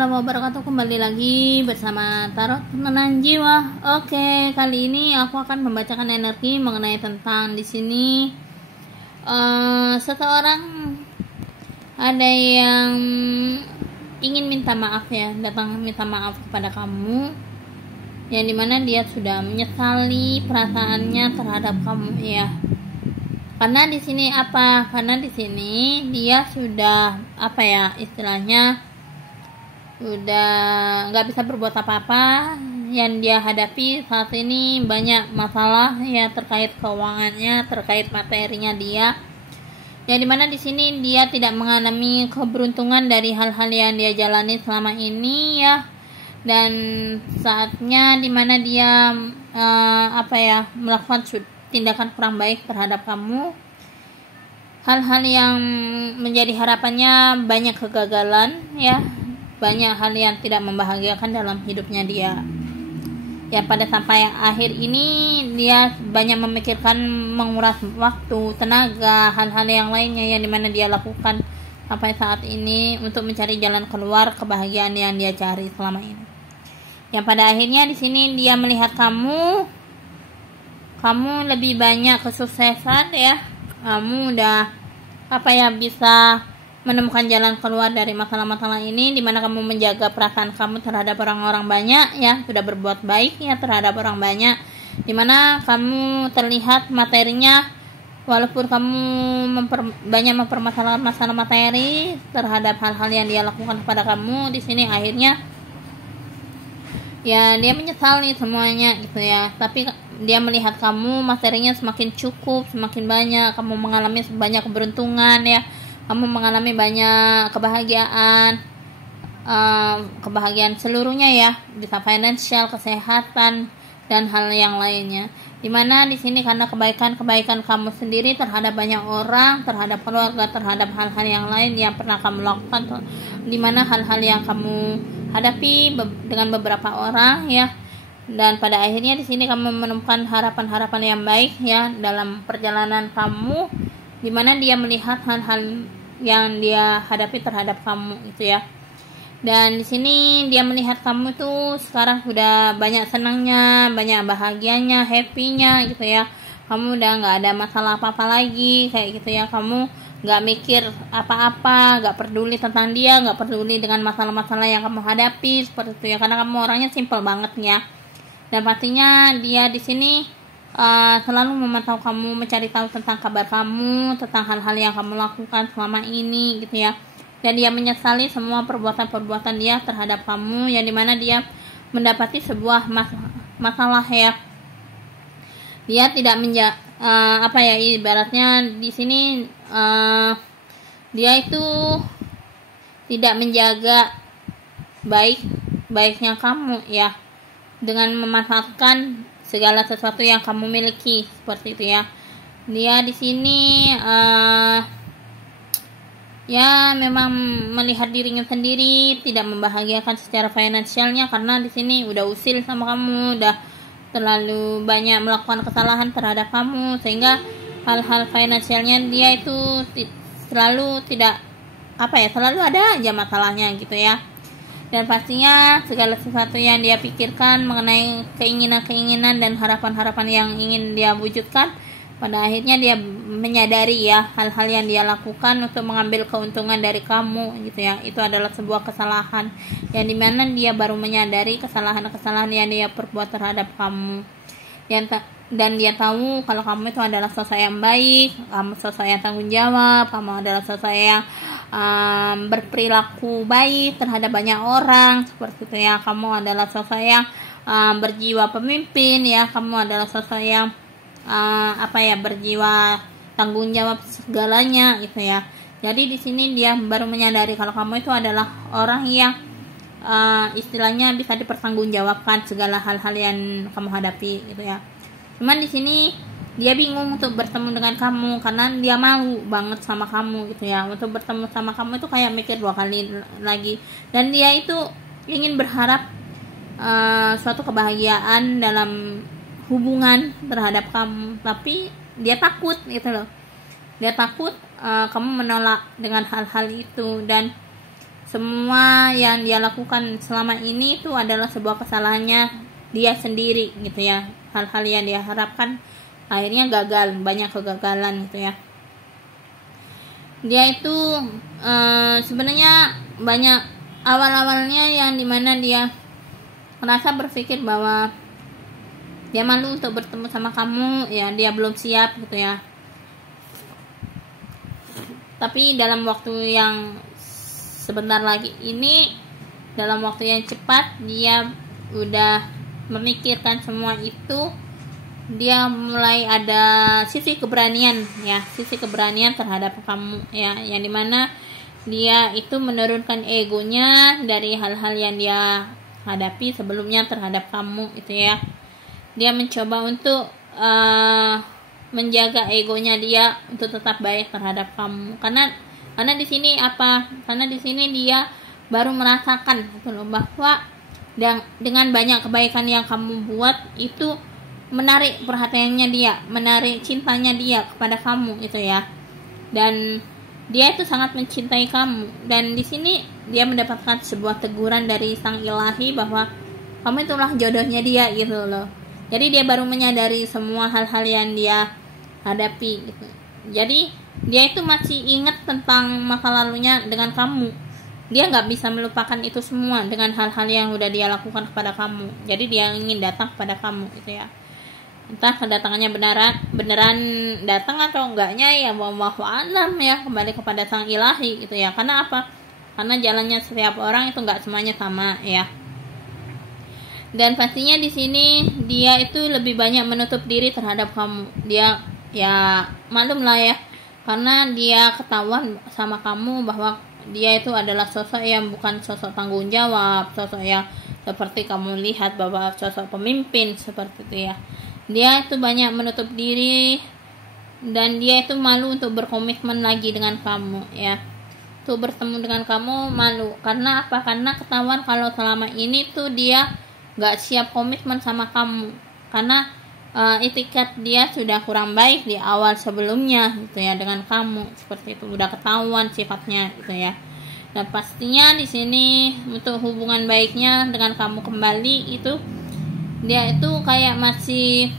warahmatullahi wabarakatuh. Kembali lagi bersama Tarot Penenang Jiwa. Oke, kali ini aku akan membacakan energi mengenai tentang di sini seseorang ada yang ingin minta maaf ya, datang minta maaf kepada kamu, yang dimana dia sudah menyesali perasaannya terhadap kamu ya. Karena di sini apa? Karena di sini dia sudah istilahnya udah nggak bisa berbuat apa-apa. Yang dia hadapi saat ini banyak masalah ya, terkait keuangannya, terkait materinya dia. Yang dimana di sini dia tidak mengalami keberuntungan dari hal-hal yang dia jalani selama ini ya. Dan saatnya dimana dia melakukan tindakan kurang baik terhadap kamu. Hal-hal yang menjadi harapannya banyak kegagalan ya. Banyak hal yang tidak membahagiakan dalam hidupnya dia. Ya, pada sampai akhir ini dia banyak memikirkan, menguras waktu, tenaga, hal-hal yang lainnya yang dimana dia lakukan sampai saat ini untuk mencari jalan keluar kebahagiaan yang dia cari selama ini. Yang pada akhirnya di sini dia melihat kamu lebih banyak kesuksesan ya. Kamu udah bisa menemukan jalan keluar dari masalah-masalah ini, dimana kamu menjaga perasaan kamu terhadap orang-orang banyak ya, sudah berbuat baik ya terhadap orang banyak, dimana kamu terlihat materinya, walaupun kamu banyak mempermasalahkan masalah materi terhadap hal-hal yang dia lakukan kepada kamu, di sini akhirnya ya dia menyesali semuanya gitu ya. Tapi dia melihat kamu materinya semakin cukup, semakin banyak, kamu mengalami banyak keberuntungan ya, kamu mengalami banyak kebahagiaan seluruhnya ya, bisa finansial, kesehatan, dan hal yang lainnya. Dimana di sini karena kebaikan kamu sendiri terhadap banyak orang, terhadap keluarga, terhadap hal-hal yang lain yang pernah kamu lakukan, dimana hal-hal yang kamu hadapi dengan beberapa orang ya. Dan pada akhirnya di sini kamu menemukan harapan-harapan yang baik ya dalam perjalanan kamu, dimana dia melihat hal-hal yang dia hadapi terhadap kamu itu ya. Dan di sini dia melihat kamu tuh sekarang sudah banyak senangnya, banyak bahagianya, happynya gitu ya. Kamu udah nggak ada masalah apa-apa lagi kayak gitu ya. Kamu nggak mikir apa-apa, nggak peduli tentang dia, nggak peduli dengan masalah-masalah yang kamu hadapi seperti itu ya. Karena kamu orangnya simple banget ya. Dan pastinya dia di sini selalu memantau kamu, mencari tahu tentang kabar kamu, tentang hal-hal yang kamu lakukan selama ini gitu ya. Dan dia menyesali semua perbuatan-perbuatan dia terhadap kamu, yang dimana dia mendapati sebuah masalah ya. Dia tidak ibaratnya di sini dia itu tidak menjaga baiknya kamu ya, dengan memanfaatkan segala sesuatu yang kamu miliki seperti itu ya. Dia di sini ya memang melihat dirinya sendiri tidak membahagiakan secara finansialnya, karena di sini udah usil sama kamu, udah terlalu banyak melakukan kesalahan terhadap kamu, sehingga hal-hal finansialnya dia itu selalu ada aja masalahnya gitu ya. Dan pastinya segala sesuatu yang dia pikirkan mengenai keinginan-keinginan dan harapan-harapan yang ingin dia wujudkan, pada akhirnya dia menyadari ya hal-hal yang dia lakukan untuk mengambil keuntungan dari kamu gitu ya, itu adalah sebuah kesalahan, yang dimana dia baru menyadari kesalahan-kesalahan yang dia perbuat terhadap kamu. Dan dia tahu kalau kamu itu adalah sosok yang baik, kamu sosok yang tanggung jawab, kamu adalah sosok yang berperilaku baik terhadap banyak orang seperti itu ya. Kamu adalah sosok yang berjiwa pemimpin ya, kamu adalah sosok yang berjiwa tanggung jawab segalanya gitu ya. Jadi di sini dia baru menyadari kalau kamu itu adalah orang yang istilahnya bisa dipertanggungjawabkan segala hal-hal yang kamu hadapi gitu ya. Cuman di sini dia bingung untuk bertemu dengan kamu karena dia malu banget sama kamu gitu ya. Untuk bertemu sama kamu itu kayak mikir 2 kali lagi, dan dia itu ingin berharap suatu kebahagiaan dalam hubungan terhadap kamu, tapi dia takut gitu loh. Dia takut kamu menolak dengan hal-hal itu. Dan semua yang dia lakukan selama ini itu adalah sebuah kesalahannya dia sendiri gitu ya. Hal-hal yang dia harapkan akhirnya gagal, banyak kegagalan gitu ya. Dia itu sebenarnya banyak awal-awalnya yang dimana dia merasa berpikir bahwa dia malu untuk bertemu sama kamu ya, dia belum siap gitu ya. Tapi dalam waktu yang sebentar lagi ini, dalam waktu yang cepat, dia udah memikirkan semua itu. Dia mulai ada sisi keberanian ya, sisi keberanian terhadap kamu ya, yang dimana dia itu menurunkan egonya dari hal-hal yang dia hadapi sebelumnya terhadap kamu itu ya. Dia mencoba untuk menjaga egonya dia untuk tetap baik terhadap kamu, karena di sini apa? Karena di sini dia baru merasakan gitu loh, bahwa dengan banyak kebaikan yang kamu buat itu menarik perhatiannya dia, menarik cintanya dia kepada kamu itu ya. Dan dia itu sangat mencintai kamu, dan di sini dia mendapatkan sebuah teguran dari Sang Ilahi bahwa kamu itulah jodohnya dia gitu loh. Jadi dia baru menyadari semua hal-hal yang dia hadapi gitu. Jadi dia itu masih ingat tentang masa lalunya dengan kamu. Dia nggak bisa melupakan itu semua dengan hal-hal yang udah dia lakukan kepada kamu. Jadi dia ingin datang kepada kamu gitu ya. Entah kedatangannya beneran datang atau enggaknya ya, wallahu alam ya, kembali kepada Sang Ilahi gitu ya. Karena apa? Karena jalannya setiap orang itu nggak semuanya sama ya. Dan pastinya di sini dia itu lebih banyak menutup diri terhadap kamu. Dia ya malum lah ya, karena dia ketahuan sama kamu bahwa dia itu adalah sosok yang bukan sosok tanggung jawab, sosok yang seperti kamu lihat bahwa sosok pemimpin seperti itu ya. Dia itu banyak menutup diri, dan dia itu malu untuk berkomitmen lagi dengan kamu ya. Untuk bertemu dengan kamu malu, karena apa? Karena ketahuan kalau selama ini tuh dia gak siap komitmen sama kamu, karena etikat dia sudah kurang baik di awal sebelumnya gitu ya dengan kamu, seperti itu udah ketahuan sifatnya gitu ya. Dan pastinya di sini untuk hubungan baiknya dengan kamu kembali itu, dia itu kayak masih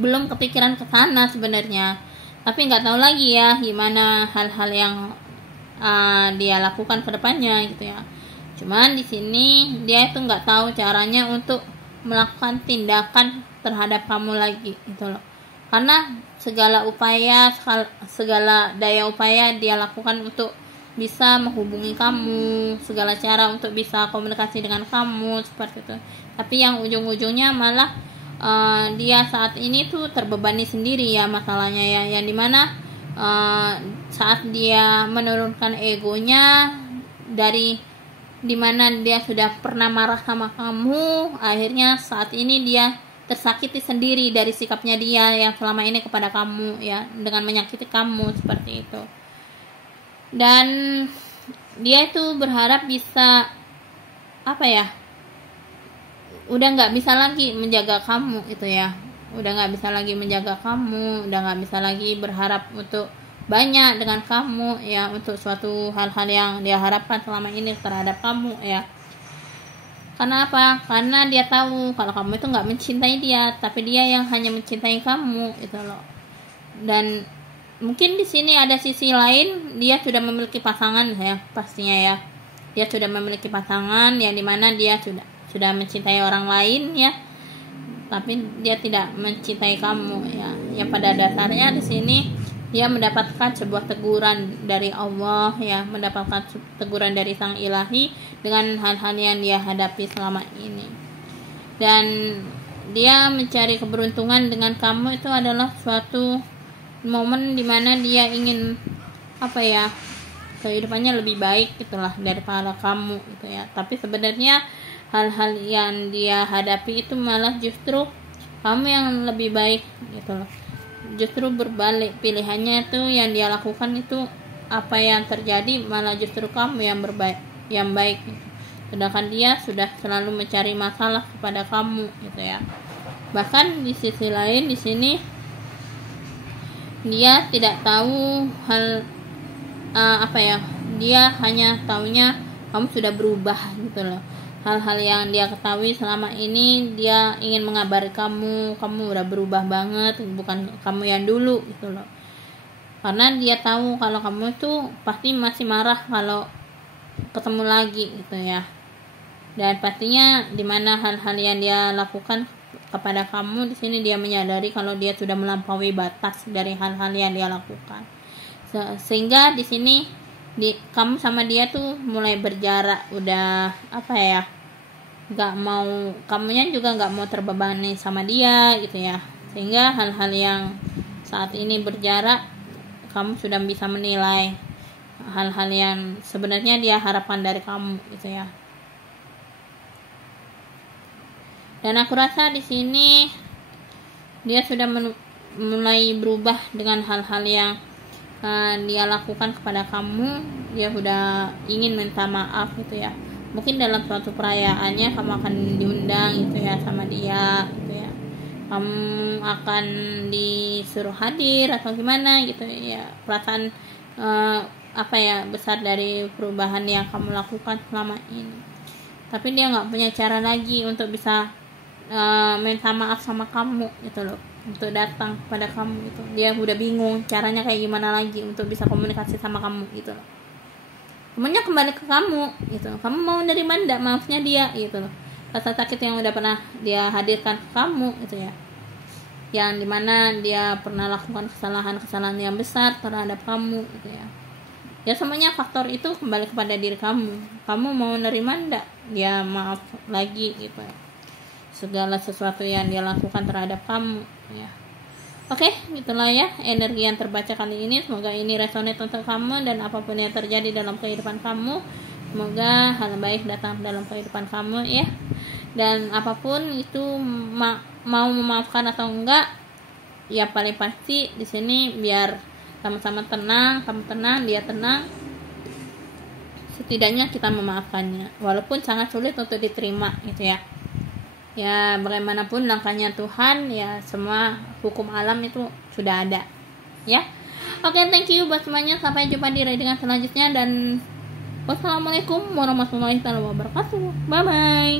belum kepikiran ke sana sebenarnya, tapi nggak tahu lagi ya gimana hal-hal yang dia lakukan ke depannya gitu ya. Cuman di sini dia itu nggak tahu caranya untuk melakukan tindakan terhadap kamu lagi gitu loh. Karena segala daya upaya dia lakukan untuk bisa menghubungi kamu, segala cara untuk bisa komunikasi dengan kamu seperti itu. Tapi yang ujung-ujungnya malah dia saat ini tuh terbebani sendiri ya masalahnya ya, yang dimana saat dia menurunkan egonya dari dimana dia sudah pernah marah sama kamu, akhirnya saat ini dia tersakiti sendiri dari sikapnya dia yang selama ini kepada kamu ya, dengan menyakiti kamu seperti itu. Dan dia itu berharap bisa apa ya, udah nggak bisa lagi menjaga kamu itu ya, udah nggak bisa lagi menjaga kamu, udah nggak bisa lagi berharap untuk banyak dengan kamu ya, untuk suatu hal-hal yang dia harapkan selama ini terhadap kamu ya. Karena apa? Karena dia tahu kalau kamu itu nggak mencintai dia, tapi dia yang hanya mencintai kamu itu loh. Dan mungkin di sini ada sisi lain, dia sudah memiliki pasangan ya, pastinya ya. Dia sudah memiliki pasangan yang dimana dia sudah mencintai orang lain ya, tapi dia tidak mencintai kamu ya. Yang pada dasarnya di sini dia mendapatkan sebuah teguran dari Allah ya, mendapatkan teguran dari Sang Ilahi dengan hal-hal yang dia hadapi selama ini. Dan dia mencari keberuntungan dengan kamu itu adalah suatu momen dimana dia ingin apa ya, kehidupannya lebih baik gitulah daripada kamu gitu ya. Tapi sebenarnya hal-hal yang dia hadapi itu malah justru kamu yang lebih baik gitu loh. Justru berbalik pilihannya itu, yang dia lakukan itu apa yang terjadi malah justru kamu yang baik gitu. Sedangkan dia sudah selalu mencari masalah kepada kamu gitu ya. Bahkan di sisi lain di sini dia tidak tahu hal dia hanya taunya kamu sudah berubah gitu loh. Hal-hal yang dia ketahui selama ini, dia ingin mengabari kamu udah berubah banget, bukan kamu yang dulu gitu loh. Karena dia tahu kalau kamu tuh pasti masih marah kalau ketemu lagi gitu ya. Dan pastinya dimana hal-hal yang dia lakukan kepada kamu, di sini dia menyadari kalau dia sudah melampaui batas dari hal-hal yang dia lakukan. Sehingga di sini kamu sama dia tuh mulai berjarak, udah kamunya juga nggak mau terbebani sama dia gitu ya. Sehingga hal-hal yang saat ini berjarak, kamu sudah bisa menilai hal-hal yang sebenarnya dia harapkan dari kamu gitu ya. Dan aku rasa di sini dia sudah mulai berubah dengan hal-hal yang dia lakukan kepada kamu. Dia sudah ingin minta maaf gitu ya. Mungkin dalam suatu perayaannya kamu akan diundang gitu ya sama dia gitu ya. Kamu akan disuruh hadir atau gimana gitu ya. Perasaan besar dari perubahan yang kamu lakukan selama ini. Tapi dia nggak punya cara lagi untuk bisa minta maaf sama kamu gitu loh, untuk datang kepada kamu gitu. Dia udah bingung caranya kayak gimana lagi untuk bisa komunikasi sama kamu gitu loh. Semuanya kembali ke kamu gitu. Kamu mau nerima ndak maafnya dia gitu loh. Rasa sakit yang udah pernah dia hadirkan ke kamu gitu ya, yang dimana dia pernah lakukan kesalahan yang besar terhadap kamu gitu ya. Ya semuanya faktor itu kembali kepada diri kamu. Kamu mau nerima ndak dia maaf lagi gitu ya, segala sesuatu yang dia lakukan terhadap kamu ya. Oke, itulah ya energi yang terbaca kali ini. Semoga ini resonate untuk kamu, dan apapun yang terjadi dalam kehidupan kamu, semoga hal baik datang dalam kehidupan kamu ya. Dan apapun itu, mau memaafkan atau enggak, ya paling pasti di sini biar sama-sama tenang, kamu tenang, dia tenang. Setidaknya kita memaafkannya, walaupun sangat sulit untuk diterima gitu ya. Ya bagaimanapun langkahnya Tuhan, ya semua hukum alam itu sudah ada ya. Oke, thank you buat semuanya. Sampai jumpa di readingan selanjutnya, dan wassalamualaikum warahmatullahi wabarakatuh. Bye bye.